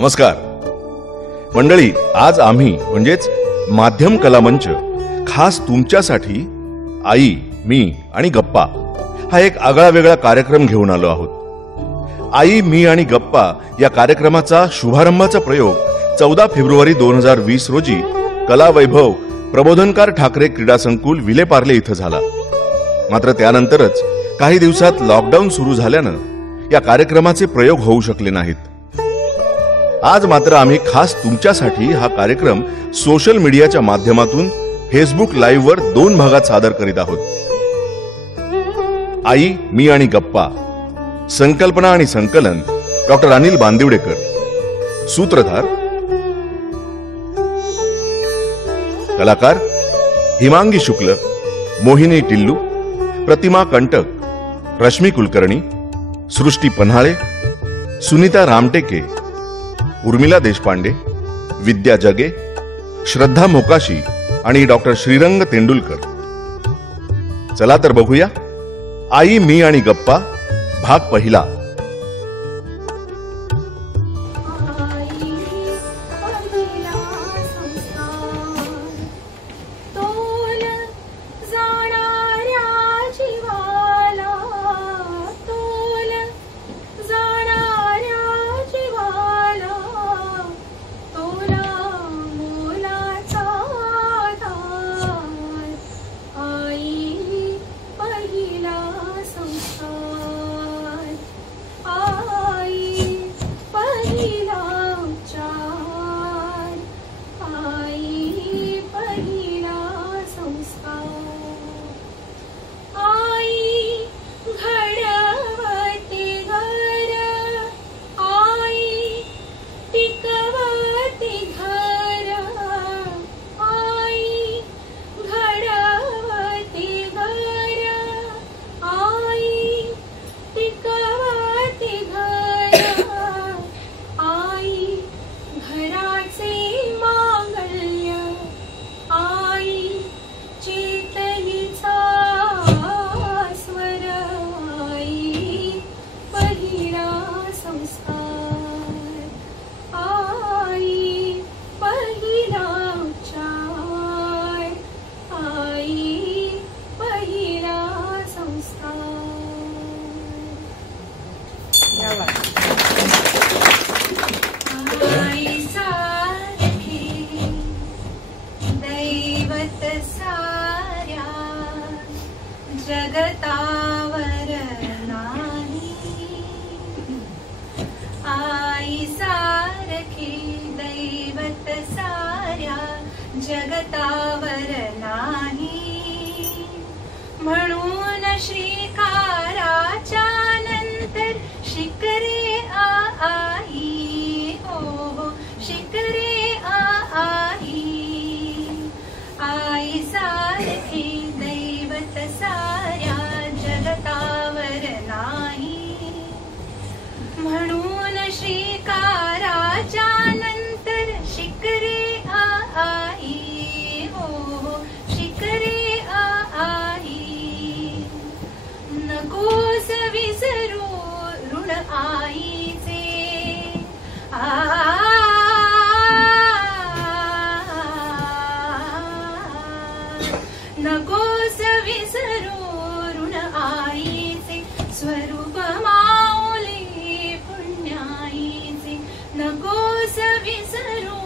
नमस्कार मंडळी, आज आम्ही म्हणजेच माध्यम कला मंच खास तुमच्यासाठी आई, मी आणि गप्पा हा एक आगळा वेगळा कार्यक्रम घेऊन आलो आहोत. आई, मी आणि गप्पा या कार्यक्रमाचा शुभारंभाचा प्रयोग 14 फेब्रुवारी 2020 रोजी कला वैभव प्रबोधनकार ठाकरे क्रीडा संकुल विलेपार्ले इथं झाला. मात्र त्यानंतरच काही दिवसात लॉकडाऊन सुरू झाल्यानं या कार्यक्रमाचे प्रयोग होऊ शकले नाहीत. आज मात्र आम्ही खास तुमच्यासाठी हा कार्यक्रम सोशल मीडियाच्या माध्यमातून फेसबुक लाईव्ह वर 2 भागात सादर करीत आहोत. आई, मी आणि गप्पा. संकल्पना आणि संकलन डॉक्टर अनिल बांदिवडेकर. सूत्रधार कलाकार हिमांगी शुक्ल, मोहिनी टिल्लू, प्रतिमा कंटक, रश्मी कुलकर्णी, सृष्टी पन्हाळे, सुनीता रामटेके, उर्मिला देशपांडे, विद्या जगे, श्रद्धा मोकाशी आणि डॉक्टर श्रीरंग तेंडुलकर. चला तर बघूया आई, मी आणि गप्पा भाग पहिला. जगतावर नाही म्हणून श्रीकाराच्या नंतर शिकरे आई, हो शिकरे आई. आई सारखी दैवत साऱ्या जगतावर नाही म्हणून श्रीकाराच्या नंतर शिकरे आई, हो शिकरे आई. नकोस विसरू ऋण आईचे, नकोस विसरू ऋण आईचे. स्वरूप माऊली पुण्याईचे, नकोस विसरू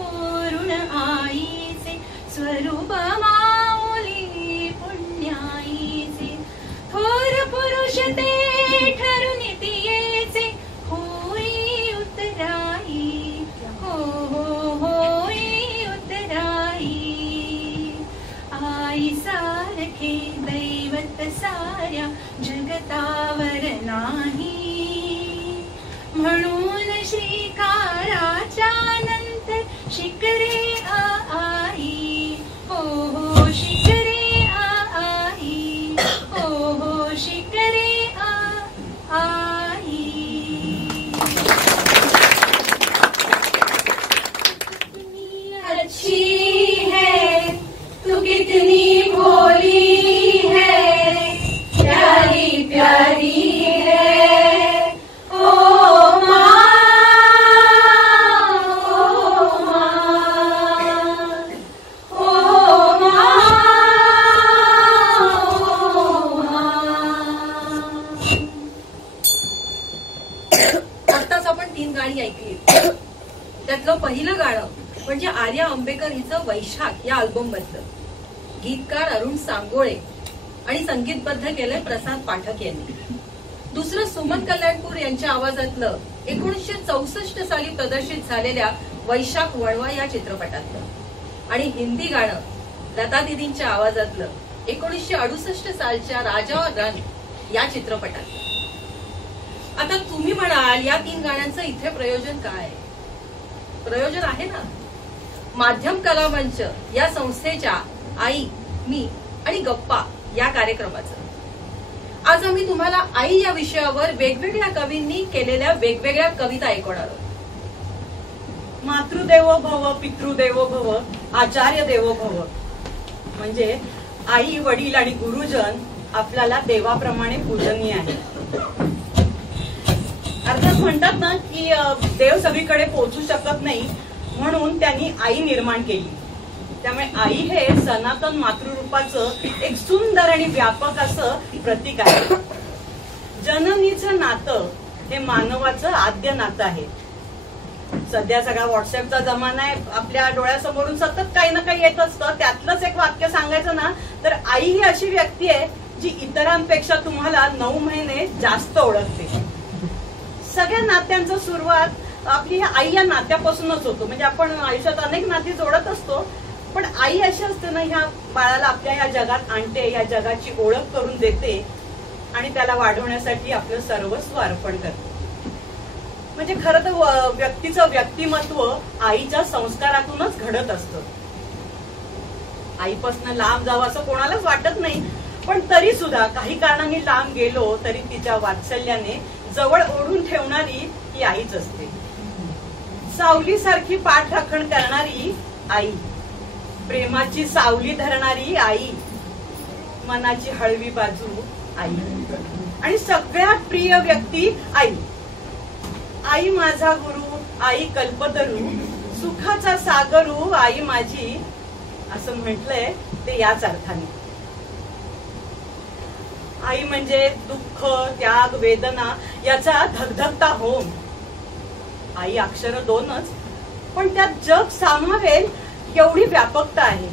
ऋण आईचे. स्वरूप माऊली पुण्याईचे. थोर पुरुष ते ठरून तियेचे, होई उतराई, 3 गाणी ऐकली. त्यातलं पहिलं गाणं म्हणजे आर्या आंबेकर हिचं वैशाख या अल्बम मधलं. गीतकार अरुण सांगोळे आणि संगीतबद्ध केलंय प्रसाद पाठक यांनी. दुसरं सुमन कल्याणपूर यांच्या आवाजातलं 1964 साली प्रदर्शित झालेल्या वैशाख वळवा या चित्रपटातलं. आणि हिंदी गाणं लता दीदींच्या आवाजातलं 1968 सालच्या राजा और रंग या चित्रपटातलं. आता तुम्ही म्हणाल या 3 गाण्यांचं इथे प्रयोजन काय? प्रयोजन आहे ना, माध्यम कला मंच या संस्थेच्या आई, मी आणि गप्पा या कार्यक्रमाचं. आज आम्ही तुम्हाला आई या विषयावर वेगवेगळ्या कवींनी केलेल्या वेगवेगळ्या कविता ऐकवणार आहोत. मातृदेवो भव, पितृदेवो भव, आचार्य देवो भव. म्हणजे आई, वडील आणि गुरुजन आपल्याला देवाप्रमाणे पूजनीय आहे. अर्थात म्हणतात ना की देव सगळीकडे पोहोचू शकत नाही, म्हणून त्यांनी आई निर्माण केली. त्यामुळे आई हे सनातन मातृरूपाचं एक सुंदर आणि व्यापक असं प्रतीक आहे. जननीचं नातं हे मानवाचं आद्य नातं आहे. सध्या सगळा व्हॉट्सअपचा जमाना आहे, आपल्या डोळ्यासमोरून सतत काही ना काही येत असतं. त्यातलंच एक वाक्य सांगायचं ना तर आई ही अशी व्यक्ती आहे जी इतरांपेक्षा तुम्हाला 9 महिने जास्त ओळखते. सगळ्या नात्यांचं सुरुवात आपली आई या नात्यापासूनच होतो. म्हणजे आपण आयुष्यात अनेक नाती जोडत असतो, पण आई अशी असते ना, ह्या बाळाला आपल्या ह्या जगात आणते, या जगाची ओळख करून देते आणि त्याला वाढवण्यासाठी आपलं सर्वस्व अर्पण करते. म्हणजे खरं तर व्यक्तीचं व्यक्तिमत्व आईच्या संस्कारातूनच घडत असतं. आईपासून लांब जावं असं कोणालाच वाटत नाही, पण तरी सुद्धा काही कारणांनी लांब गेलो तरी तिच्या वात्सल्याने जवळ ओढून ठेवणारी ही आईच असते. सावलीसारखी पाठराखण करणारी आई, प्रेमाची सावली धरणारी आई, मनाची हळवी बाजू आई आणि सगळ्यात प्रिय व्यक्ती आई. आई माझा गुरु, आई कल्पतरू, सुखाचा सागरू आई माझी, असं म्हटलंय ते याच अर्थाने. आई म्हणजे दुःख, त्याग, वेदना याचा धगधगता होम. आई अक्षर 2च, पण त्यात जग सामावेल एवढी व्यापकता आहे.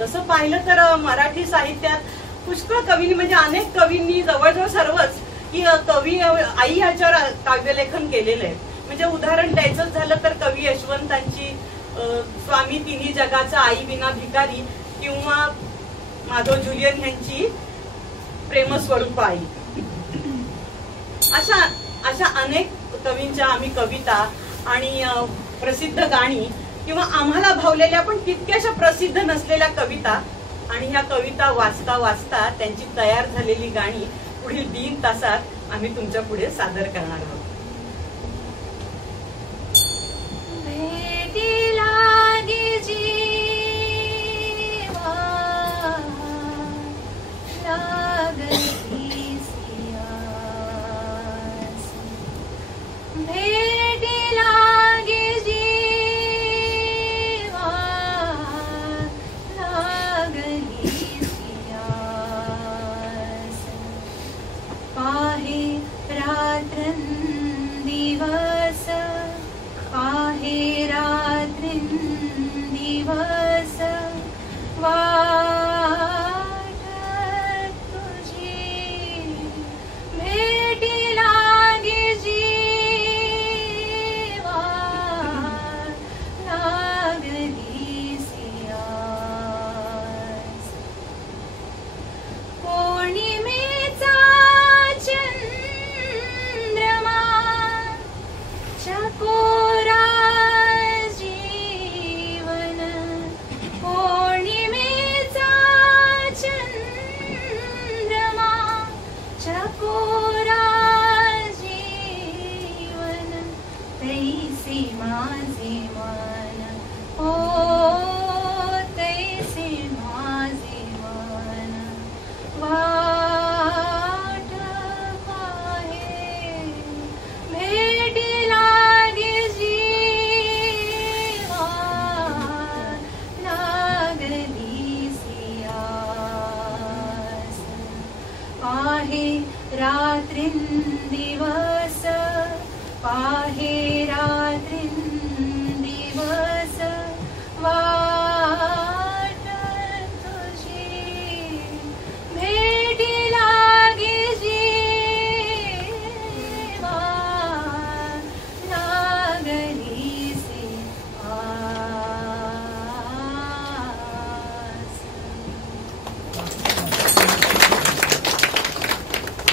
तसं पाहिलं तर मराठी साहित्यात पुष्कळ कवींनी, म्हणजे अनेक कवींनी, जवळजवळ सर्वच की कवी आई याच्यावर काव्यलेखन केलेलं आहे. म्हणजे उदाहरण द्यायचं झालं तर कवी यशवंतांची स्वामी तिन्ही जगाचा आई विना भिकारी, किंवा माधव जुलियन यांची प्रेमस्वरूप आई. अशा अनेक कवींच्या आम्ही कविता आणि प्रसिद्ध गाणी किंवा आम्हाला भावलेल्या पण तितक्याशा प्रसिद्ध नसलेल्या कविता आणि ह्या कविता वाचता वाचता त्यांची तयार झालेली गाणी पुढील 3 तासात आम्ही तुमच्या पुढे सादर करणार आहोत. रात्रिंदिवस पाहे रात्रिंदिवस वाट तुझी भेटी लागे जीवा लागलीसे आस.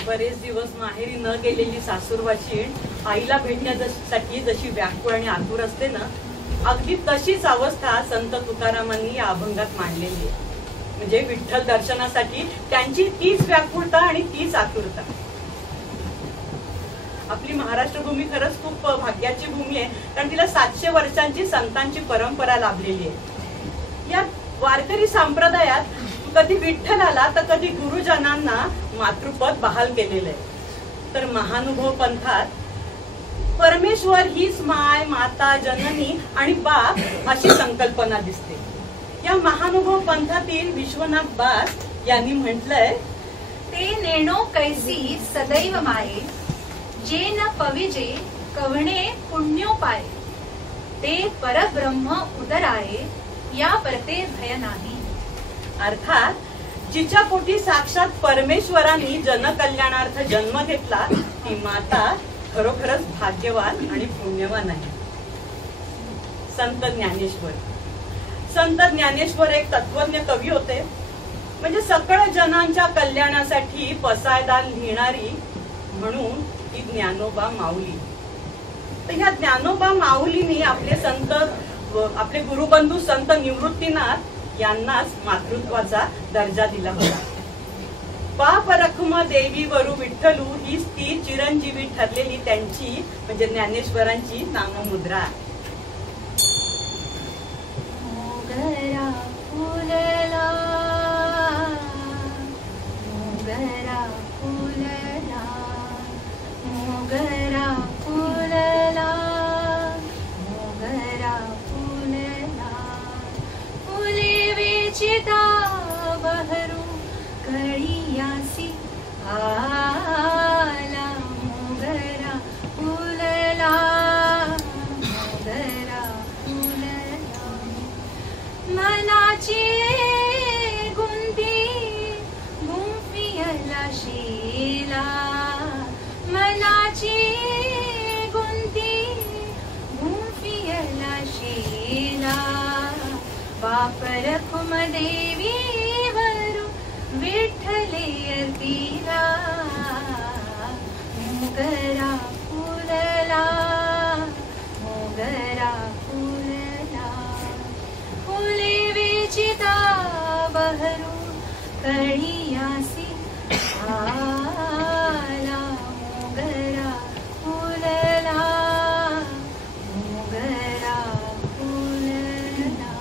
बरेच दिवस माहेरी न गेलेली सासूरवाशीण आईला भेटण्यासाठी जशी व्याकुळ आणि आतुर असते ना, अगदी तशीच अवस्था संत तुकारामांनी या अभंगात मांडलेली आहे. म्हणजे विठ्ठल दर्शनासाठी त्यांची तीच व्याकुळता आणि तीच आतुरता. आपली महाराष्ट्र भूमी खरंच खूप भाग्याची भूमी आहे, कारण तिला 700 वर्षांची संतांची परंपरा लाभलेली आहे. या वारकरी संप्रदायात कधी विठ्ठलाला तर कधी गुरुजनांना मातृपद बहाल केलेलं आहे. तर महानुभव पंथात परमेश्वर हीच माय, माता, जननी आणि बाप अशी संकल्पना दिसते. या महानुभव पंथातील विश्वनाथ बास यांनी म्हटलंय, ते नेणो कैसी सदैव माये, जे न पविजे कवणे पुण्योपाय. ते परब्रह्म उदराये, या परते भय नाही. अर्थात जिच्या पोटी साक्षात परमेश्वरांनी जनकल्याणार्थ जन्म घेतला ती माता खरोखरच भाग्यवान आणि पुण्यवान आहे. संत ज्ञानेश्वर एक तत्वज्ञ कवी होते. म्हणजे सकळ जनांच्या कल्याणासाठी पसायदान लिहिणारी म्हणून ती ज्ञानोबा माऊली. तर ह्या ज्ञानोबा माऊलींनी आपले गुरुबंधू संत निवृत्तीनाथ यांनाच मातृत्वाचा दर्जा दिला होता. बाप रखुम देवी वरु विठ्ठलू हीच ती चिरंजीवी ठरलेली त्यांची म्हणजे ज्ञानेश्वरांची नाममुद्रा. मोगरा फुलला, मोगरा फुलला, मोगरा फुलला, मोगरा फुलला. फुले विचिता बहरू कळियासी आला. मोगरा फुलला, मोगरा फुलला. मनाची गुंती गुंफियला शेला. मनाची गुंती गुंफियला शेला. बाप रखुम देवी वरु विठ्ठले अर्पिला. मोगरा फुलला, मोगरा फुलला. फुले विचिता बहरू कळियासी आला. मोगरा फुलला, मोगरा फुलला.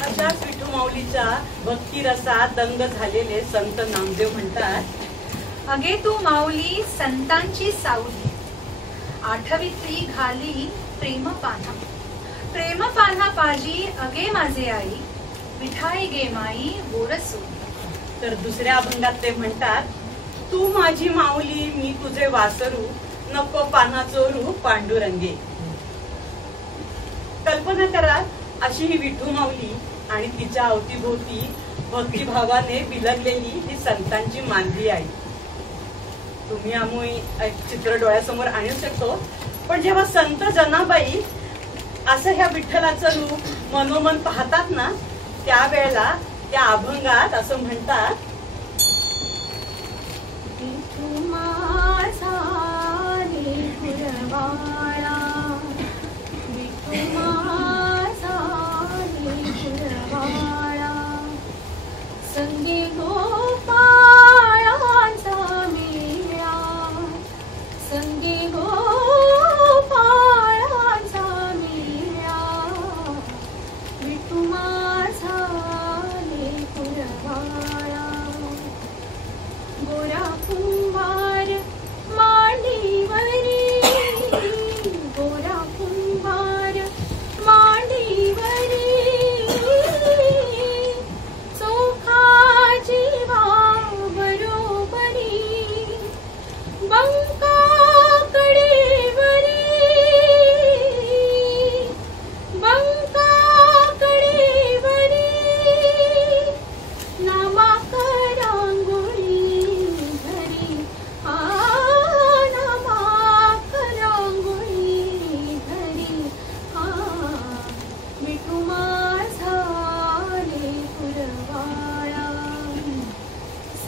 अशाच विठू माऊलीच्या भक्ती रसात दंग झालेले संत नामदेव म्हणतात, अगे तू माऊली संतांची सावली, आठवीतली घाली प्रेम पाना. प्रेम पाना पाजी अगे माझे आई, विठाई गे माई बोरसू. तर दुसऱ्या अभंगात ते म्हणतात, तू माझी माऊली मी तुझे वासरू, नको पाना चोरू पांडुरंगे. कल्पना करा अशी ही विठू माऊली आणि तिच्या अवतीभोवती भक्तिभावाने बिलगलेली ही संतांची मांदी आई. तुम्ही आम्ही एक चित्र डोळ्यासमोर आणू शकतो, पण जेव्हा संत जनाबाई असं ह्या विठ्ठलाचं रूप मनोमन पाहतात ना, त्यावेळेला त्या अभंगात असं म्हणतात, विठू माझा लेकरवाळा, विठू माझा लेकरवाळा. संगी गोपाळांचा मेळा, संगी गोपाळांचा मेळा. विठू माझा लेकरवाळा.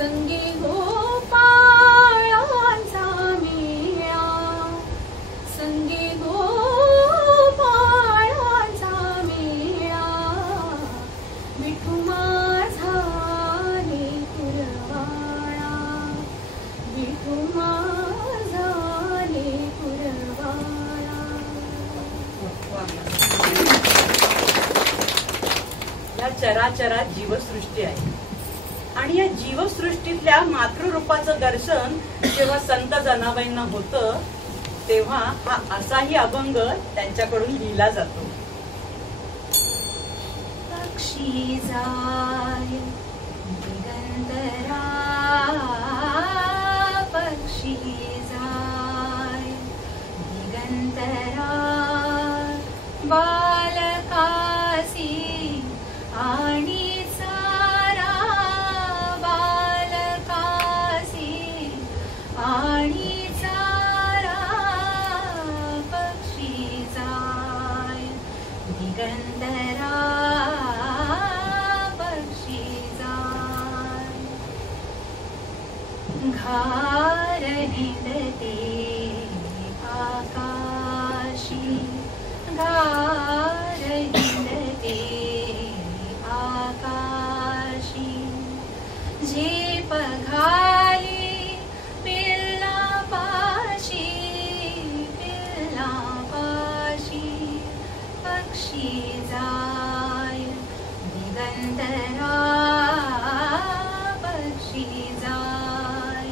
संगी गोपाळांचा मेळा, संगी गोपाळांचा मेळा, विठू माझा लेकरवाळा, विठू माझा लेकरवाळा. या चराचरात जीवसृष्टी आहे आणि या जीवसृष्टीतल्या मातृरूपाचं दर्शन जेव्हा संत जनाबाईंना होतं तेव्हा हा असाही अभंग त्यांच्याकडून लिहिला जातो. पक्षी जाय दिगंतरा, पक्षी जाय दिगंतरा, बालकासी आणि सारा, बालकासी आणि सारा, पक्षी जाय दिगंतरा, पक्षी जाय. घार हिंडते आकाशी, घार हिंडते आकाशी, झेप घाली पिल्ला पाशी, पिल्ला पाशी, पक्षी जाय दिगंतरा, पक्षी जाय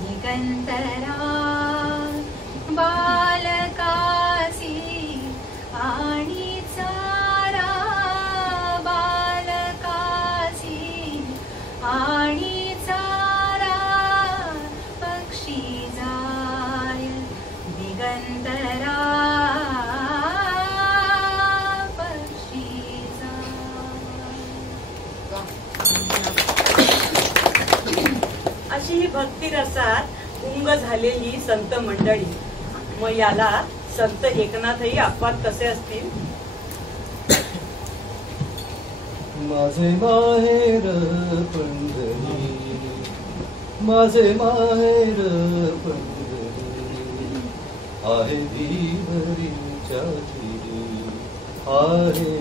दिगंतरा, बालकासी आणि चारा, बालकासी आणि चारा, पक्षी जाय दिगंतरा, पक्षी जाय. अशी ही भक्ती रसात गुंग झालेली संत मंडळी. मग याला संत एकनाथही अपवाद कसे असतील? माझे माहेर पंढरी, माझे माहेर पंढरी, आहे दिवरीच्या तिरी, आहे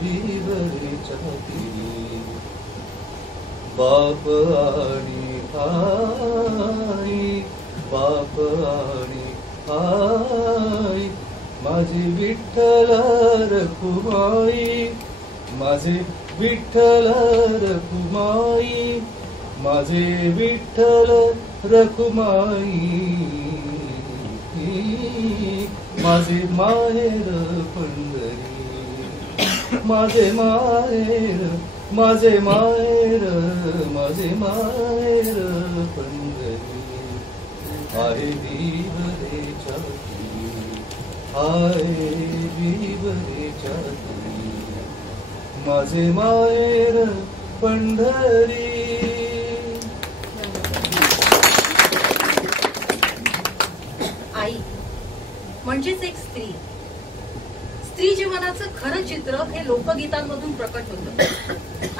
दिवरीच्या तिरी. बाप आणि आई, बाप आणि आई, माझी विठ्ठल रखुमाई, माझे विठ्ठल रखुमाई, माझे विठ्ठल रखुमाई. माझे माहेर पंढरी, माझे माहेर, माझे माहेर, माझे माहेर पंढरी, आहे विवरेच्या तिरी, आहे विवरेच्या तिरी. माझे माहेर पंढरी. आई म्हणजेच एक स्त्री. स्त्री जीवनाचं खरं चित्र हे लोकगीतांमधून प्रकट होतं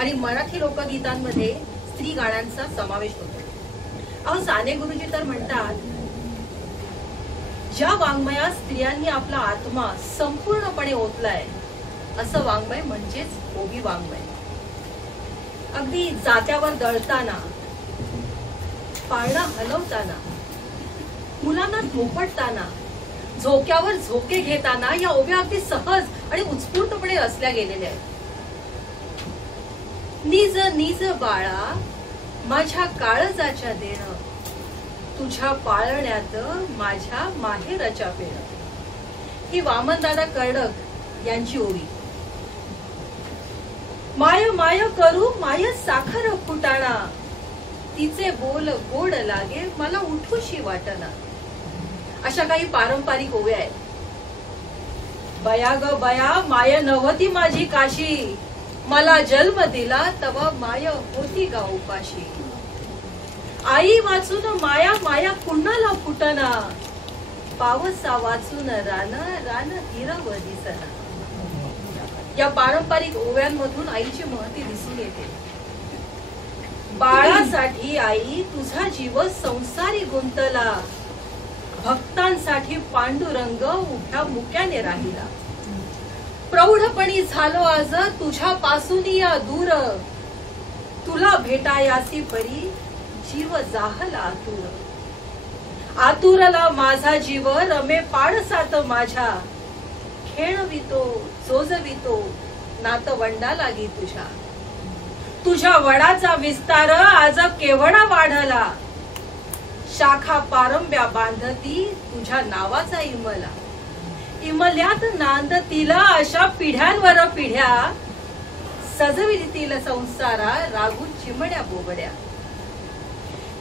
आणि मराठी लोकगीतांमध्ये स्त्री गाण्यांचा समावेश होतो. अहो साने गुरुजी तर म्हणतात, ज्या वाङ्मयात स्त्रियांनी आपला आत्मा संपूर्णपणे ओतलाय असं वाङ्मय म्हणजेच ओवी वाङ्मय. अगदी जात्यावर दळताना, पाळणा हलवताना, मुलांना झोपटताना, झोक्यावर झोके घेताना या ओव्या अगदी सहज आणि उत्स्फूर्तपणे रचल्या गेलेल्या आहेत. निज निज बाळा माझ्या काळजाच्या देण, तुझ्या पाळण्यात माझ्या माहेरच्या पेण. ही वामनदादा कर्डक यांची ओवी. माय माय करू माय साखर फुटाणा, तिचे बोल गोड लागे मला उठूशी वाटना. अशा काही पारंपरिक ओव्या आहेत. बया ग बया माय नव्हती माझी काशी, मला जन्म दिला तवा माय होती गा उपाशी. आई वाचून माया माया कुणाला फुटना, पावसा वाचून रान रान हिरव दिसना. या पारंपरिक ओव्यांमधून आईची महती दिसून येते. बाळासाठी आई तुझा जीव संसारी गुंतला, भक्तांसाठी पांडुरंग उभ्या मुक्याने राहिला. प्रौढपणी झालो आज तुझ्यापासून या दूर, तुला भेटायासी परी जीव जाहला आतुर. आतुरला माझा जीव रमे पाडसात माझ्या, खेळवितो जोजवितो नातवंडा लागी तुझ्या. तुझ्या वडाचा विस्तार आज केवढा वाढला, शाखा पारंब्या बांधती तुझ्या नावाचा इमला. इमल्यात नांदतीला अशा पिढ्यांवर पिढ्या, सजवितील संसारा रागून चिमण्या बोबड्या.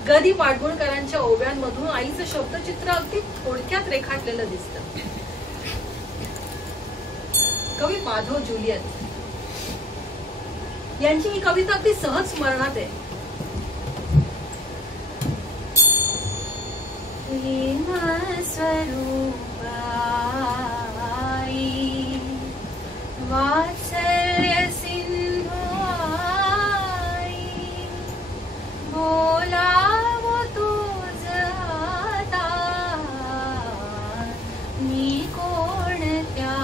गदी माडगुळकरांच्या ओव्यांमधून आईचं शब्दचित्र अगदी थोडक्यात रेखाटलेलं दिसतं. कवी माधव जुलियन यांची ही कविता अगदी सहज स्मरणात आहे. वात्सल्य सिंधू आई, बोलावो तुझ आता, मी कोणत्या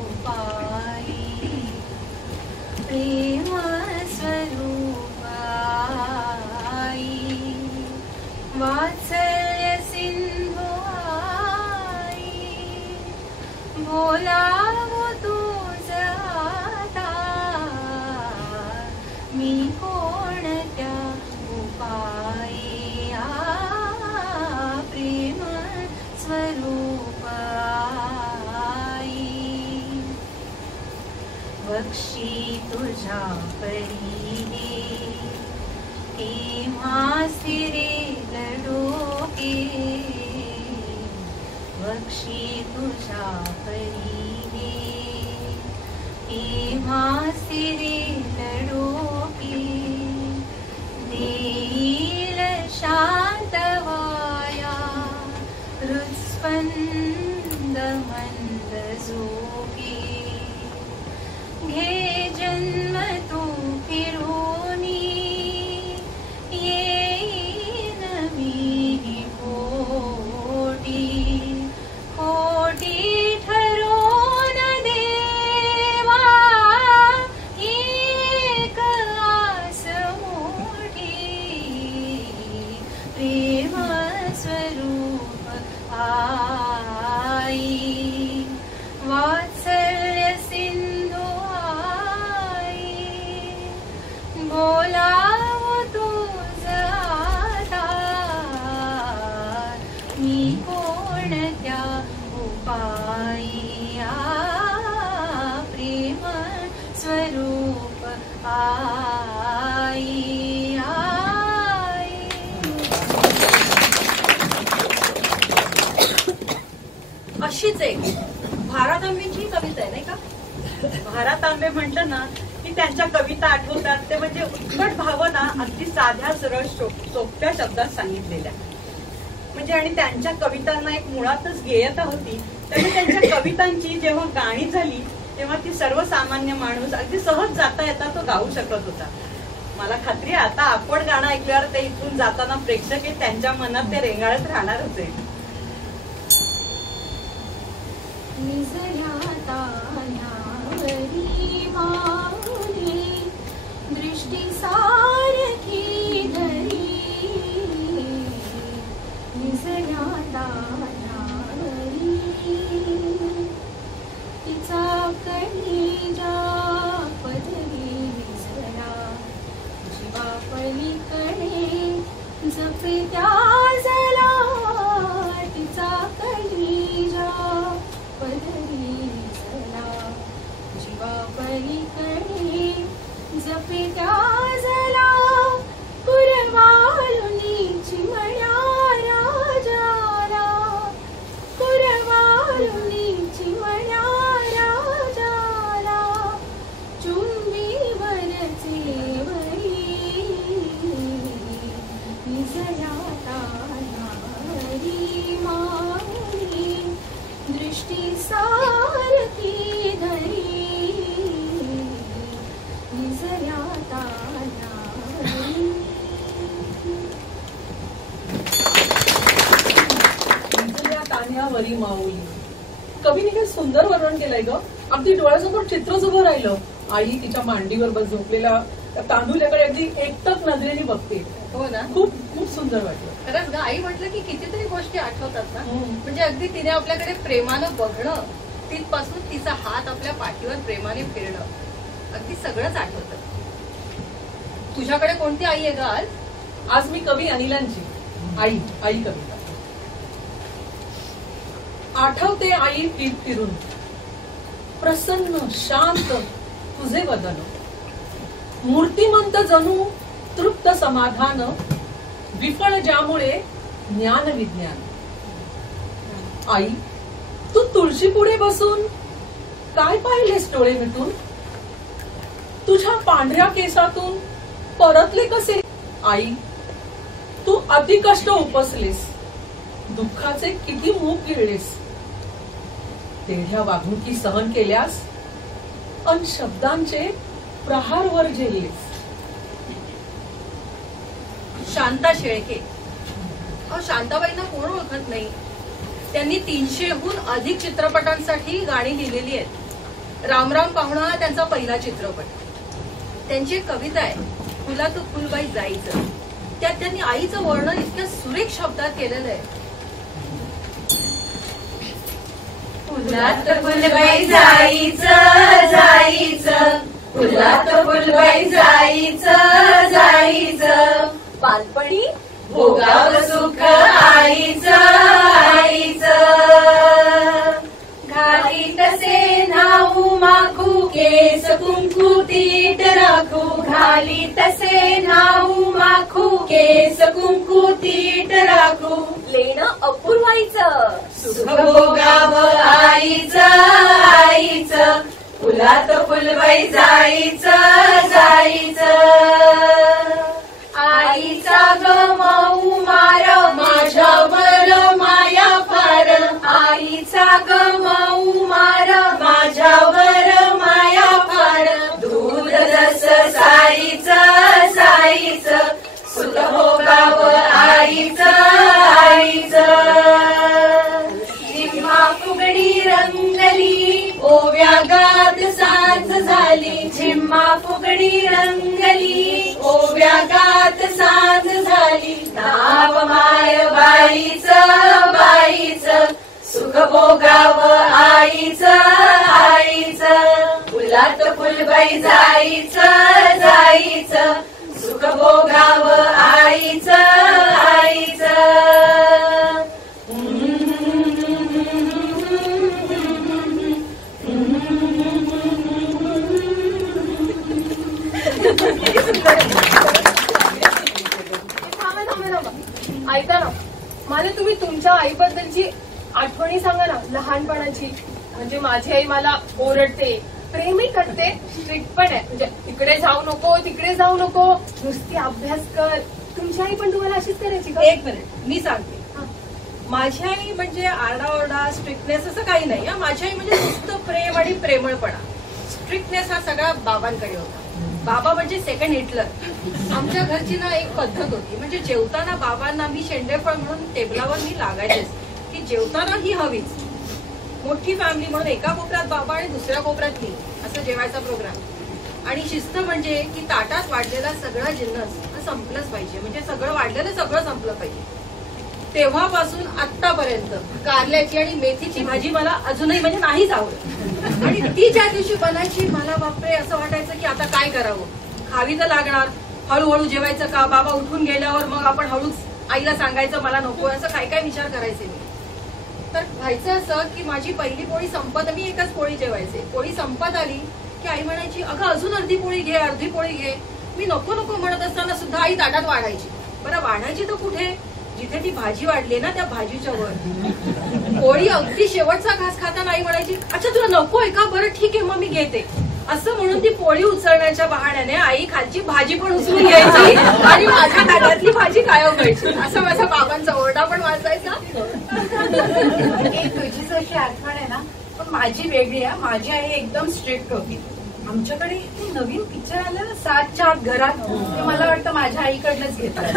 उपायी. प्रेम स्वरूप आई, वात्सल्य सिंधू आई, बोलावो तुझ आता, मी कोणत्या उपायी. प्रेम स्वरूप आई, वक्षी तुझ्या परी केव्हा स्थिरेल डोके, वक्षी तुझ्या परी केव्हा स्थिरेल डोके. देईल शांत वाया हृत्स्पंद मंद झोके, घे जन्म तू फिरोनी, येईन मी कोटी कोटी ठरोन देवा, एक आस मोठी. प्रेम स्वरूप आई, वात्सल्य सिंधू आई, बोलावो तुझ आता, मी कोणत्या उपायी. प्रेम स्वरूप आई, आई. अशीच एक भारतांबेची कविता आहे नाही का? भारतांबे म्हटलं ना की त्यांच्या कविता आठवतात, ते म्हणजे उत्कट भावना अगदी साध्या सरळ सोप्या शब्दात सांगितलेल्या. म्हणजे आणि त्यांच्या कवितांना एक मुळातच गेयता होती. त्यामुळे त्यांच्या कवितांची जेव्हा गाणी झाली तेव्हा ती सर्वसामान्य माणूस अगदी सहज जाता येता तो गाऊ शकत होता. मला खात्री आहे आता आपण गाणं ऐकल्यावर ते इथून जाताना प्रेक्षक त्यांच्या मनात ते रेंगाळत राहणारच आहे. निजल्या तान्यावरी माऊली, दृष्टी सारखी धरी, निजल्या तान्यावरी, तिचा कणीजा पदरी निजला, जीवा पलीकडे जपित्या जला, तिचा कणीजा पदरी निजला, जीवा पलीकडे जपित्या जला. कुरवाळुनी चिमण्या राजाला, कुरवाळुनी चिमण्या राजाला, चुंबी वरचे वरी, निजल्या तान्यावरी माऊली, दृष्टी सारखी धरी, निजल्या तान्यावरी. आर्यावरी माऊली. कवीने काय सुंदर वर्णन केलंय ग. अगदी डोळ्यासमोर चित्रच उभं राहिलं. आई तिच्या मांडीवर बस झोपलेल्या तांदुल्याकडे अगदी एकटक नजरेने बघते. हो ना. खूप खूप सुंदर वाटलं. खरंच ग, आई म्हटलं की कितीतरी गोष्टी आठवतात ना. म्हणजे अगदी तिने आपल्याकडे प्रेमानं बघणं, तिथपासून तिचा हात आपल्या पाठीवर प्रेमाने फिरणं, अगदी सगळंच आठवतं. तुझ्याकडे कोणती आई आहे ग आज? आज मी कवी अनिलांची आई कविता. आठवते आई फिरून प्रसन्न शांत तुझे वदन, मूर्तिमंत जणू तृप्त समाधान, विफळ ज्यामुळे ज्ञान विज्ञान. आई तू तुळशी पुढे बसून काय पाहिलेस डोळे मिटून, तुझ्या पांढऱ्या केसातून परतले कसे. आई तू अति कष्ट उपसलेस, दुःखाचे किती मूग गिळलेस, तेढ्या वागणुकी सहन केल्यास अन शब्दांचे प्रहार वर झेललेस. शांता शेळके. शांताबाईंना कोण ओळखत नाही. त्यांनी 300हून अधिक चित्रपटांसाठी गाणी लिहिलेली आहेत. रामराम पाहुणा त्यांचा पहिला चित्रपट. त्यांची एक कविता आहे, फुलात फुलबाई जायचं. त्यात त्यांनी आईचं वर्णन इतक्या सुरेख शब्दात केलेलं आहे. फुलात फुलबाई जायचं जायचं, फुलात फुलबाई जायचं जायचं, बालपणी भोगाव सुख आईचं आईचं. घाली तसे नाऊ माखू केस कुंकू तीट राखू, घाली तसे नाऊ माखू केस कुंकू तीट राखू, लेणं अपूर्वाईचं सुख भोगाव आईचं आईचं, फुलात फुलबाई जायचं जायचं. आईचा गमाऊ मार माझ्यावर माया फार, आईचा गमाऊ मार माझ्यावर माया फार, दूध जस साईचं साईचं, सुख भोगाव आईचं आईचं. झिम्मा फुगडी रंगली ओव्या गात सांज झाली, झिम्मा फुगडी रंगली ओव्या गात सांज झाली, नाव माय बाईचं बाईचं, सुख भोगाव आईचं आईचं. फुलात फुलबाई जायचं जायचं, सुख भोगाव आईचं आईचं. ऐका ना, मला तुम्ही तुमच्या आईबद्दलची आठवणी सांगा ना, लहानपणाची. म्हणजे माझी आई मला ओरडते, प्रेमही करते, स्ट्रिक्ट पण आहे. म्हणजे इकडे जाऊ नको तिकडे जाऊ नको, नुसती अभ्यास कर. तुमची आई पण तुम्हाला अशीच करायची का? एक मिनिट मी सांगते. माझी आई म्हणजे आरडाओरडा स्ट्रिक्टनेस असं काही नाही. माझी आई म्हणजे नुसतं प्रेम आणि प्रेमळपणा. स्ट्रिक्टनेस हा सगळा बाबांकडे होता. बाबा म्हणजे सेकंड हिटलर. आमच्या घरची ना एक पद्धत होती, म्हणजे जेवताना बाबांना मी शेंडेफळ म्हणून टेबलावर मी लागायचेच की जेवताना ही हवीच. मोठी फॅमिली म्हणून एका कोपऱ्यात बाबा आणि दुसऱ्या कोपऱ्यात मी, असं जेवायचा प्रोग्राम. आणि शिस्त म्हणजे की ताटात वाढलेला सगळा जिन्नस संपलंच पाहिजे, म्हणजे सगळं वाढलेलं सगळं संपलं पाहिजे. तेव्हापासून आतापर्यंत कारल्याची आणि मेथीची भाजी मला अजूनही म्हणजे नाहीच आवडत. आणि ती ज्या दिवशी बनायची मला बापरे असं वाटायचं की आता काय करावं, खावी तर लागणार. हळूहळू जेवायचं का, बाबा उठून गेल्यावर मग आपण हळूच आईला सांगायचं मला नको, असं काय काय विचार करायचे मी. तर व्हायचं असं की माझी पहिली पोळी संपत, मी एकच पोळी जेवायचे. पोळी संपत आली की आई म्हणायची अगं अजून अर्धी पोळी घे अर्धी पोळी घे. मी नको नको म्हणत असताना सुद्धा आई ताटात वाढायची. बरं वाढायची तर कुठे, जिथे ती भाजी वाढली ना त्या भाजीच्या वर. पोळी अगदी शेवटचा घास खाताना आई म्हणायची अच्छा तुला नकोय का, बरं ठीक आहे मग मी घेते. असं म्हणून ती पोळी उचलण्याच्या बहाण्याने आई खालची भाजी पण उचलून घ्यायची आणि माझ्या ताटातली भाजी कायम व्हायची. असं माझ्या बाबांचा ओरडा पण वाचायचा. तुझी जशी आठवण आहे ना, पण माझी वेगळी आहे. माझी आई एकदम स्ट्रिक्ट होती. आमच्याकडे नवीन पिक्चर आलं ना 7च्या आत घरात, ते मला वाटतं माझ्या आईकडनंच घेतात.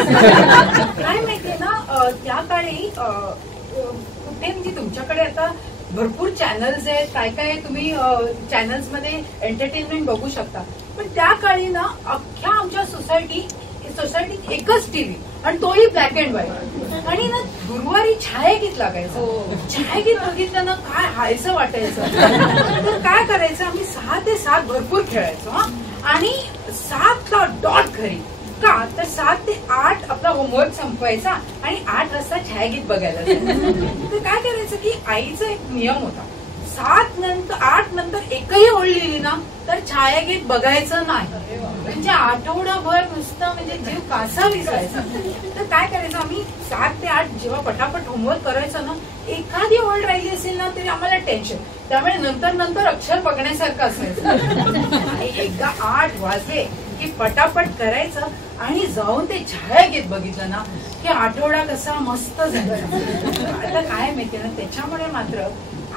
काय माहितीये ना, त्या काळी कुठे म्हणजे तुमच्या तुमच्याकडे आता भरपूर चॅनल्स आहेत, काय काय तुम्ही चॅनल्स मध्ये एंटरटेनमेंट बघू शकता. पण त्या काळी ना अख्ख्या आमच्या सोसायटीत एकच टीव्ही आणि तोही ब्लॅक अँड व्हाईट. आणि ना गुरुवारी छायागीत लागायचं. छायागीत बघितलं ना काय हायचं वाटायचं. तर काय करायचं, आम्ही 6 ते 7 भरपूर खेळायचो हा. आणि 7ला डॉट घरी. का तर 7 ते 8 आपला होमवर्क संपवायचा आणि 8 वाजता छायागीत बघायला जायचं. तर काय करायचं की आईचा एक नियम होता, 8 नंतर एकही ओळ लिहिली ना तर छायागीत बघायचं नाही. म्हणजे आठवडाभर नुसतं म्हणजे जीव कासा विसायचा. तर काय करायचं आम्ही 7 ते 8 जेव्हा पटापट होमवर्क करायचं ना, एखादी ओळ राहिली असेल ना तरी आम्हाला टेन्शन. त्यामुळे नंतर अक्षर बघण्यासारखं असायचं. आणि एकदा 8 वाजले की पटापट करायचं आणि जाऊन ते छायागीत बघितलं ना की आठवडा कसा मस्त झाला. आता काय माहितीये ना, त्याच्यामुळे मात्र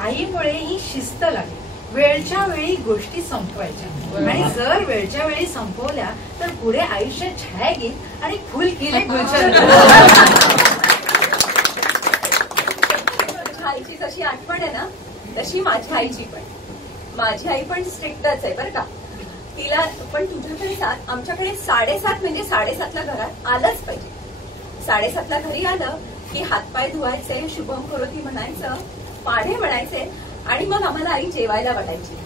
आईमुळे ही शिस्त लागली. वेळच्या वेळी गोष्टी संपवायच्या आणि जर वेळच्या वेळी संपवल्या तर पुढे आयुष्यात छायागीत आणि फुल केले गुलशन. आईची जशी आठवण आहे ना तशी माझ्या आईची पण. माझी आई पण स्ट्रिक्टच आहे बरं का. तिला पण तुझ्याकडे 7, आमच्याकडे 7:30 म्हणजे 7:30ला घरात आलंच पाहिजे. 7:30ला घरी आलं की हातपाय धुवायचे, शुभम करोती म्हणायचं, पाढे म्हणायचे आणि मग आम्हाला आई जेवायला वाटायची.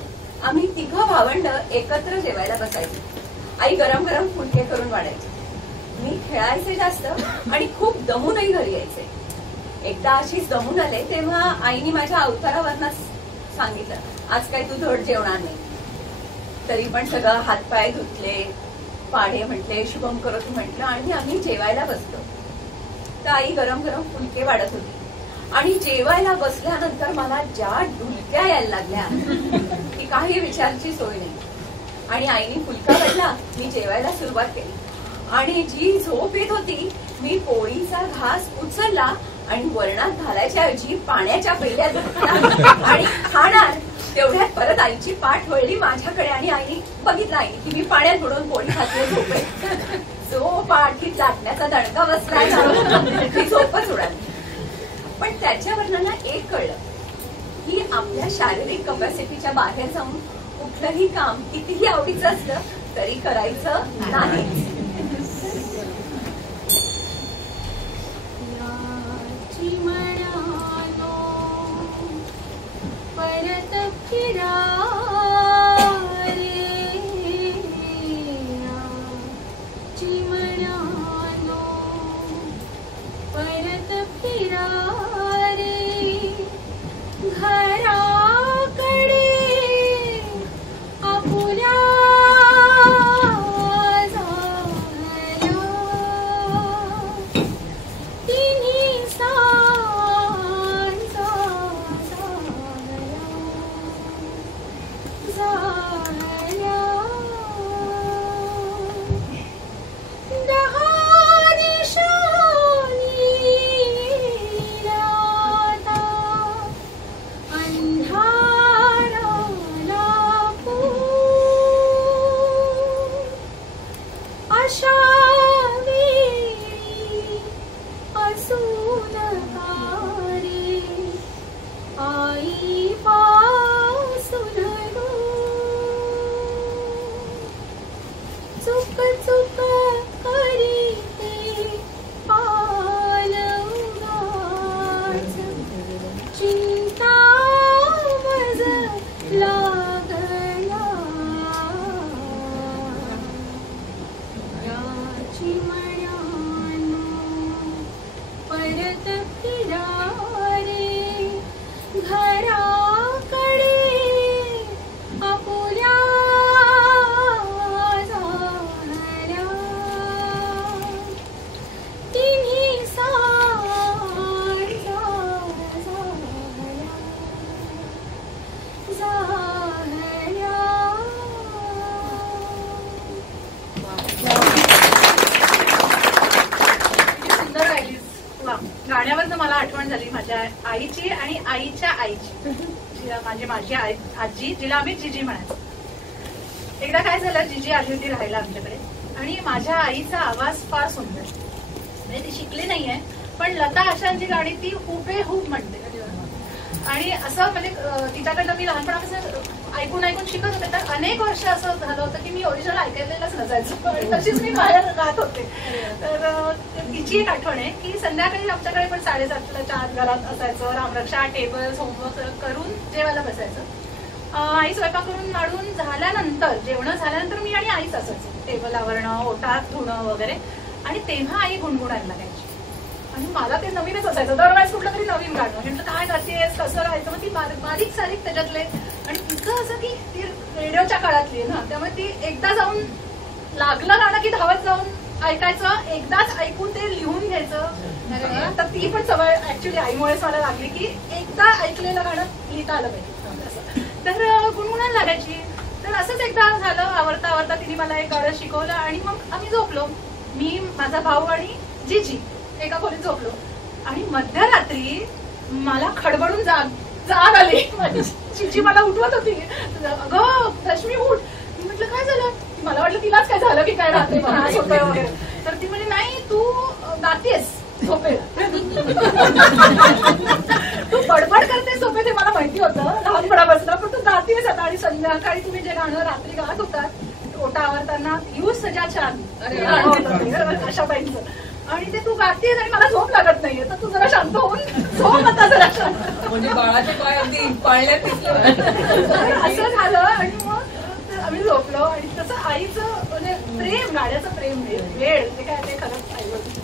आम्ही 3 भावंड एकत्र जेवायला बसायचे. आई गरम गरम फुलके करून वाढायची. मी खेळायचे जास्त आणि खूप दमूनही घरी यायचे. एकदा अशीच दमून आले तेव्हा आईने माझ्या अवतारावरनं सांगितलं, आज काय तू धड जेवणार नाही. तरी पण सगळं हातपाय धुतले, पाढे म्हटले, शुभम करोती म्हटलं आणि आम्ही जेवायला बसलो. तर आई गरम गरम फुलके वाढत होती आणि जेवायला बसल्यानंतर मला ज्या डुलक्या यायला लागल्या की काही विचारची सोय नाही. आणि आईने फुलका वाढला, मी जेवायला सुरुवात केली आणि जी झोप येत होती मी पोळीचा घास उचलला आणि वरणात घालायच्या ऐवजी पाण्याच्या पेल्यात घातला आणि खाणार. तेवढ्यात परत आईची पाठ वळली माझ्याकडे आणि आईने बघितलं आईने की मी पाण्यात बुडवून पोळी खाते झोपे. जो पाठीत लाटण्याचा दणका बसलाय ती झोपच उडाली. पण त्याच्यावरनं ना एक कळलं की आपल्या शारीरिक कपॅसिटीच्या बाहेर जाऊन कुठलंही काम कितीही आवडीचं असलं तरी करायचं नाही. परत फिरा रे चिमणानो, परत फिरा रे घराकडे आपुल्या झाल्या. तिन्ही सांजा झाल्या. 10 दिशांनी राता अंधाराला पूर. अशा वेळी असून रे आई पासून चुक चुक करीते पालवाच. चिंता मज लागला या चिमण्यानो, परत फिरा रे घराकडे आपुल्या झाल्या. तिन्ही सांजा झाल्या. सुंदर गायलीस. वा. गाण्यावरनं मला आठवण झाली माझ्या आईची आणि आईच्या आईची. माझी आजी, जिला आम्ही जिजी म्हणायचो. एकदा काय झालं, जिजी आली होती राहायला आमच्याकडे आणि माझ्या आईचा आवाज फार सुंदर. म्हणजे ती शिकली नाहीये पण लता आशांची गाणी ती हुबेहूब म्हणते. आणि असं म्हणजे तिच्याकडनं मी लहानपणापासून ऐकून ऐकून शिकत होते. तर अनेक वर्ष असं झालं होतं की मी ओरिजिनल ऐकलेलंच नसायचं आणि तशीच मी बाहेर राहत होते. तर तिची एक आठवण आहे की संध्याकाळी आमच्याकडे पण 7:30ला चहा घरात असायचं, रामरक्षा, टेबल, होमवर्क करून जेवायला बसायचं. आई स्वयंपाक करून वाढून झाल्यानंतर, जेवण झाल्यानंतर मी आणि आईच असायचं, टेबल आवरणं, ओटात धुणं वगैरे. आणि तेव्हा आई गुणगुणायला लागायची आणि मला ते नवीनच असायचं. दरवेळेस कुठलं तरी नवीन गाणं, म्हटलं काय करतेस, कसं राहायचं. मग ती बारीक सारीक त्याच्यातले. आणि तिचं असं की ती रेडिओच्या काळातली आहे ना, त्यामुळे ती एकदा जाऊन लागलं गाणं की धावत जाऊन ऐकायचं, एकदाच ऐकून ते लिहून घ्यायचं. तर ती पण सवय ऍक्च्युली आईमुळेच मला लागली की एकदा ऐकलेलं गाणं लिहिता आलं पाहिजे. तर गुणगुणायला लागायची. तर असंच एकदा झालं, आवडता आवडता तिने मला एक गाणं शिकवलं आणि मग आम्ही झोपलो. मी, माझा भाऊ आणि जीजी एका खोलीत झोपलो. आणि मध्यरात्री मला खडबडून जाग आली. जीजी मला उठवत होती, अगं रश्मी उठ. मी म्हटलं काय झालं. मला वाटलं तिलाच काय झालं की काय रात्री त्रास होतोय वगैरे. तर ती म्हणजे नाही, तू गातेस झोपेला, तू बडबड करतेस झोपेत, हे मला माहिती होतं लहानपणापासून, पण तू गातेस आता. आणि संध्याकाळी तुम्ही जे गाणं रात्री गात होतात ओटा आवरताना, यू सजा छान, अशा बाईंचं, आणि ते तू गातेस आणि मला झोप लागत नाहीये, तर तू जरा शांत होऊन झोप आता जरा शांत. म्हणजे बाळाचे पाय अगदी पाळण्यात असं झालं. आणि मग आम्ही झोपलो. आणि तसं आईचं म्हणजे प्रेम, गाण्याचं प्रेम, वेळ ते काय ते खरंच आईवडील.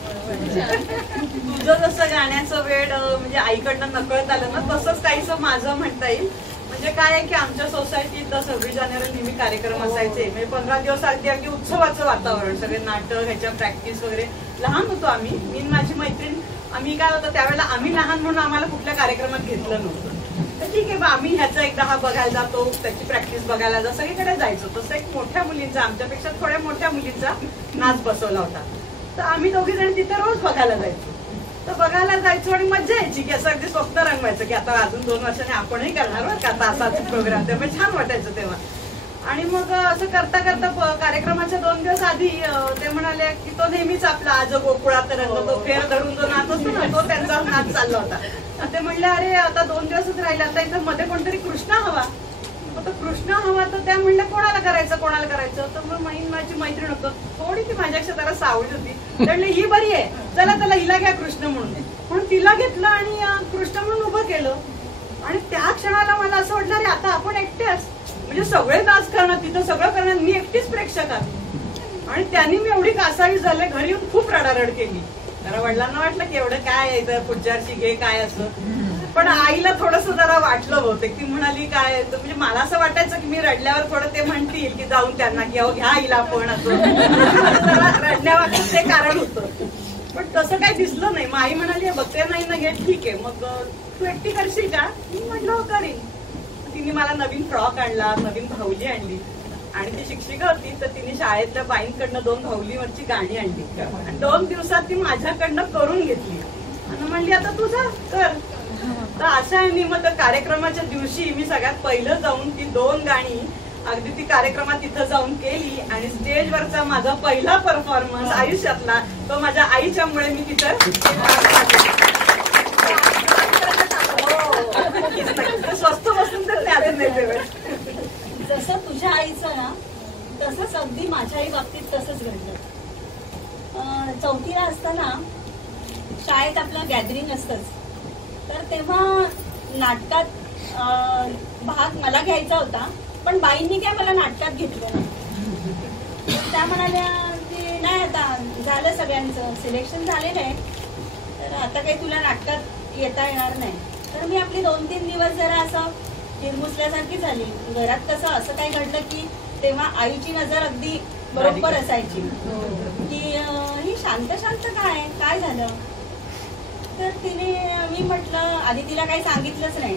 तुझं जसं गाण्याचं वेळ म्हणजे आईकडनं नकळत आलं ना, तसंच काहीसं माझं म्हणता येईल. म्हणजे काय आहे की आमच्या सोसायटीत 26 जानेवारी नेहमी कार्यक्रम असायचे. म्हणजे 15 दिवस अगदी उत्सवाचं वातावरण, सगळे नाटक, ह्याच्या प्रॅक्टिस वगैरे. लहान होतो आम्ही, मी माझी मैत्रीण. आम्ही काय होतं त्यावेळेला, आम्ही लहान म्हणून आम्हाला कुठल्या कार्यक्रमात घेतलं नव्हतं. तर ठीक आहे बा, आम्ही ह्याचा एकदा हा बघायला जातो, त्याची प्रॅक्टिस बघायला जातो, सगळीकडे जायचो. तसं एक मोठ्या मुलींचा, आमच्यापेक्षा थोड्या मोठ्या मुलींचा नाच बसवला होता. तर आम्ही दोघी जण तिथे रोज बघायला जायचो. तर बघायला जायचो आणि मजा यायची की असं अगदी स्वप्न रंगवायचं की आता अजून 2 वर्षांनी आपणही करणार बरं का आता असाच प्रोग्राम. त्यामुळे छान वाटायचं तेव्हा. आणि मग असं करता करता कार्यक्रमाच्या 2 दिवस आधी ते म्हणाले की तो नेहमीच आपला आज गोकुळात रंग, तो फेर धरून जो नाच असतो ना, तो त्यांचा नाच चालला होता. ते म्हणले अरे आता 2 दिवसच राहिले, आता इथं मध्ये कोणतरी कृष्णा हवा. आता कृष्ण हवा. तर त्या म्हणल्या कोणाला करायचं. तर मग माझी मैत्रीण होतं, थोडी ती माझ्यापेक्षा जरा सावळी होती. म्हणले ही बरी आहे, चला त्याला हिला घ्या कृष्ण म्हणून तिला घेतलं आणि कृष्ण म्हणून उभं केलं. आणि त्या क्षणाला मला असं वाटलं अरे आता आपण एकटेच, म्हणजे सगळे नाच करणार, तिथं सगळं करणार, मी एकटीच प्रेक्षकात. आणि त्यांनी मी एवढी कासावी झाले, घरी येऊन खूप रडारड केली. जरा वडिलांना वाटलं की एवढं काय पुढच्या वर्षी घे काय असं. पण आईला थोडंसं जरा वाटलं बहुतेक. ती म्हणाली काय, म्हणजे मला असं वाटायचं की मी रडल्यावर थोडं ते म्हणतील की जाऊन त्यांना की अहो घ्या आईला पण असं. रडल्यावर ते कारण होतं. पण तसं काही दिसलं नाही. मग आई म्हणाली बघते नाही ना घे, ठीक आहे मग तू एकटी करशील का. मी म्हटलं हो करीन. तिने मला नवीन फ्रॉक आणला, नवीन भाऊली आणली. आणि ती शिक्षिका होती तर तिने शाळेतल्या बाईंकडनं 2 भाऊलीवरची गाणी आणली आणि 2 दिवसात ती माझ्याकडनं करून घेतली आणि म्हणली आता तू जा कर. तर अशा मग कार्यक्रमाच्या दिवशी मी सगळ्यात पहिलं जाऊन ती 2 गाणी अगदी ती कार्यक्रमात तिथं जाऊन केली. आणि स्टेजवरचा माझा पहिला परफॉर्मन्स आयुष्यातला तो माझ्या आईच्यामुळे मी तिथं स्वस्त बसून तर ते अजून नाही. जसं तुझ्या आईचं ना तसंच अगदी माझ्याही बाबतीत तसंच घडलं. 4थीला असताना शाळेत आपलं गॅदरिंग असतंच. तर तेव्हा नाटकात भाग मला घ्यायचा होता, पण बाईंनी काय मला नाटकात घेतलं नाही. त्या म्हणाल्या की नाही आता झालं सगळ्यांचं सिलेक्शन झालेलं आहे, तर आता काही तुला नाटकात येता येणार नाही. तर मी आपली 2-3 दिवस जरा असं हिरमुसल्यासारखी झाली. घरात कसं असं काही घडलं की तेव्हा आईची नजर अगदी बरोबर असायची की ही शांत शांत काय झालं. तर तिने मी म्हटलं आधी तिला काही सांगितलंच नाही,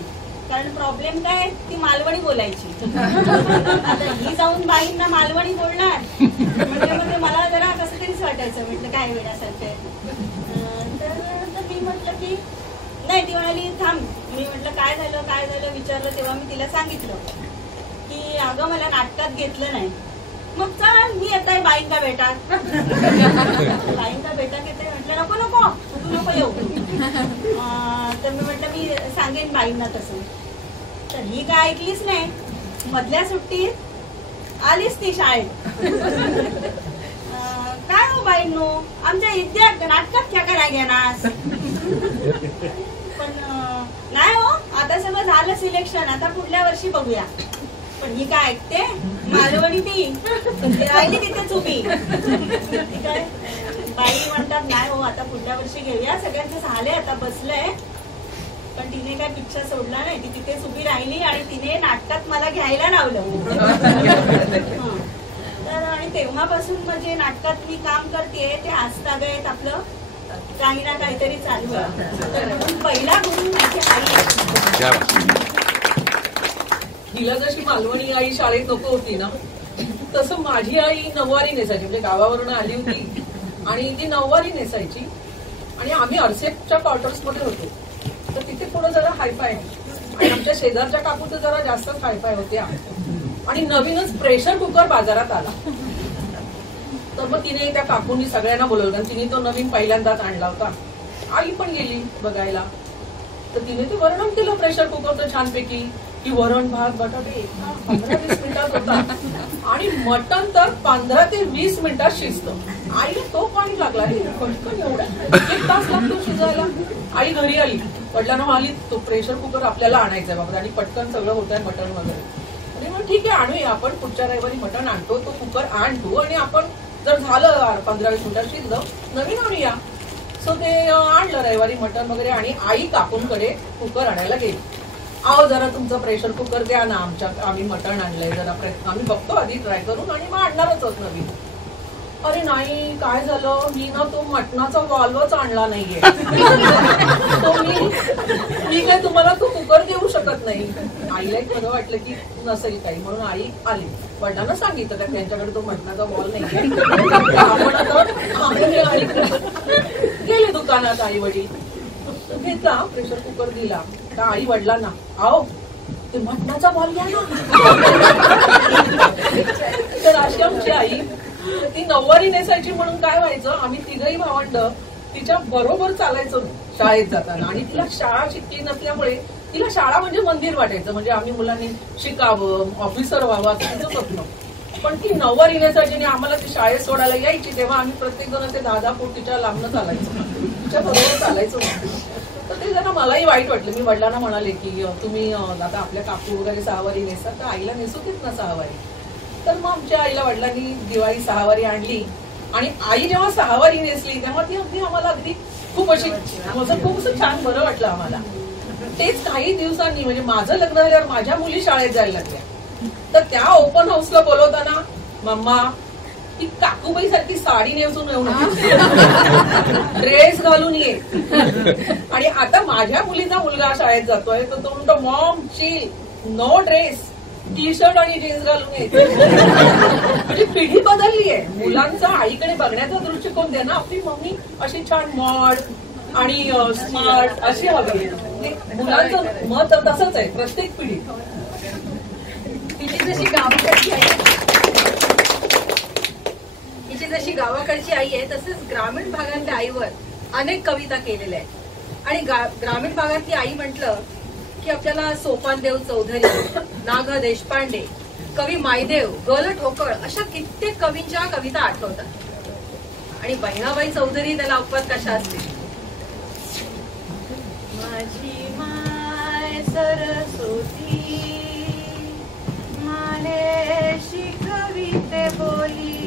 कारण प्रॉब्लेम काय ती मालवणी बोलायची. आता ही जाऊन बाईंना मालवणी बोलणार म्हणजे मग मला जरा कसं तरीच वाटायचं. म्हटलं काय वेळासारखं. तर मी म्हटलं की नाही. ती म्हणाली थांब. मी म्हटलं काय झालं विचारलं. तेव्हा मी तिला सांगितलं की अगं मला नाटकात घेतलं नाही. मग चल मी येताय बाईंका भेटात. बाईंका भेटा घेते. म्हटलं नको तू नको येऊ. तर मी म्हटलं मी सांगेन बाईंना तसं. तर ही काय ऐकलीच नाही. मधल्या सुट्टीत आलीच ती शाळेत. काय हो बाईंनो, आमच्या इद्या नाटकात क्या करा घेणार. पण नाही हो, आता सगळं झालं सिलेक्शन, आता पुढल्या वर्षी बघूया. पण ही काय ऐकते मालवणी ती राहिली तिथेच उभी. काय बाई म्हणतात नाही हो, आता पुढल्या वर्षी घेऊया, सगळ्यांचं झालंय आता बसलंय. पण तिने काय पिक्चर सोडला नाही, ती तिथेच उभी राहिली आणि तिने नाटकात मला घ्यायला लावलं. तर आणि तेव्हापासून म्हणजे नाटकात मी काम करते ते आजतागत आपलं काही ना काहीतरी चालू आहे. पहिला गुरु माझी आई. हिला जशी मालवणी आई शाळेत नको होती ना, तसं माझी आई नऊवारी नेसायची. म्हणजे गावावरून आली होती आणि ती नऊवारी नेसायची. आणि आम्ही अरसेटच्या क्वार्टर्स मध्ये होतो, तर तिथे थोडं जरा हायफाय, आणि आमच्या शेजारच्या काकू तर जरा जास्तच हायफाय होत्या. आणि नवीनच प्रेशर कुकर बाजारात आला, तर मग तिने त्या काकूंनी सगळ्यांना बोलवलं. आणि तिने तो नवीन पहिल्यांदाच आणला होता. आई पण गेली बघायला, तर तिने ते वर्णन केलं प्रेशर कुकरचं छानपैकी, की वरण भात बटाटे 15-20 मिनिटात होता आणि मटण तर 15 ते 20 मिनिटात शिजतं. आईला तो पाणी लागला, पटकन एवढं 1 तास लागतो शिजायला. आई घरी आली, वडिलांना आली, तो प्रेशर कुकर आपल्याला आणायचा बाबा, आणि पटकन सगळं होत आहे मटण वगैरे. आणि मग ठीक आहे आणूया आपण, पुढच्या रविवारी मटण आणतो, तो कुकर आणतो आणि आपण जर झालं 15-20 मिनिटात शिजलं नवीन आणूया. सो ते आणलं रविवारी मटण वगैरे, आणि आई काकूंकडे कुकर आणायला गेली. अहो जरा तुमचं प्रेशर कुकर द्या ना, आम्ही मटण आणलंय, जरा आम्ही बघतो आधी ट्राय करून आणि मग आणणारच होत नवीन. अरे नाही, काय झालं, मी ना तो मटणाचा वॉल्वच आणला नाहीये. तो मी काय तुम्हाला तो कुकर देऊ शकत नाही. आईला खरं वाटलं की नसेल काही, म्हणून आई आली, वडिलांना सांगितलं का त्यांच्याकडे तो मटणाचा वॉल नाहीये, आपण आता गेले दुकानात. आई वडील घेतला प्रेशर कुकर दिला, तर आई वडिलांना आओ ते मटणाचा बॉल घ्या ना. तर अशी आमची आई, ती नऊवारी नेसायची म्हणून काय व्हायचं, आम्ही तिघही भावंड तिच्या बरोबर चालायचो शाळेत जाताना. आणि तिला शाळा शिकली नसल्यामुळे तिला शाळा म्हणजे मंदिर वाटायचं. म्हणजे आम्ही मुलांनी शिकावं, ऑफिसर व्हावं तिचं स्वप्न. पण ती नऊवारी नेसायची आणि आम्हाला ती शाळेत सोडायला यायची, तेव्हा आम्ही प्रत्येक जण ते 10-10 फूट तिच्या लांबनं चालायचो, तिच्या बरोबर चालायचो. तर ते जरा मलाही वाईट वाटलं. मी वडिलांना म्हणाले की तुम्ही आता आपल्या काकू वगैरे सहावारी नेसतात, तर आईला नेसू देत ना सहावारी. तर मग आमच्या आईला वडिलांनी दिवाळी सहावारी आणली, आणि आई जेव्हा सहावारी नेसली तेव्हा ती अगदी आम्हाला अगदी खूप अशी खूप असं छान बरं वाटलं आम्हाला. तेच काही दिवसांनी म्हणजे माझं लग्न झाल्यावर माझ्या मुली शाळेत जायला लागल्या, तर त्या ओपन हाऊसला बोलवताना मम्मा ती काकूबाई सारखी साडी नेसून येऊन ड्रेस घालून ये. आणि आता माझ्या मुलीचा मुलगा शाळेत जातोय, तर तो म्हणतो mom chill, no dress, T shirt आणि जीन्स घालून येते. म्हणजे पिढी बदलली आहे. मुलांचा आईकडे बघण्याचा दृष्टिकोन द्या ना. आपली मम्मी अशी छान मॉड आणि स्मार्ट अशी हवी. मुलांचं मत तसंच आहे प्रत्येक पिढी. तिची जशी गावाकडची आई आहे, तसंच ग्रामीण भागातल्या आईवर अनेक कविता केलेल्या आहेत. आणि ग्रामीण भागातली आई म्हटलं की आपल्याला सोपानदेव चौधरी, ना. ग. देशपांडे, कवी मायदेव, ग. ल. ठोकळ अशा कित्येक कवींच्या कविता आठवतात. आणि बहिणाबाई चौधरी त्याला अपवाद कशा असतील. माझी माय सरस्वती मालेशी कविते बोली,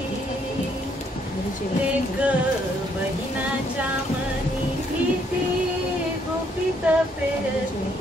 लेक बहिणाच्या मनी भीती गोपित पेरती,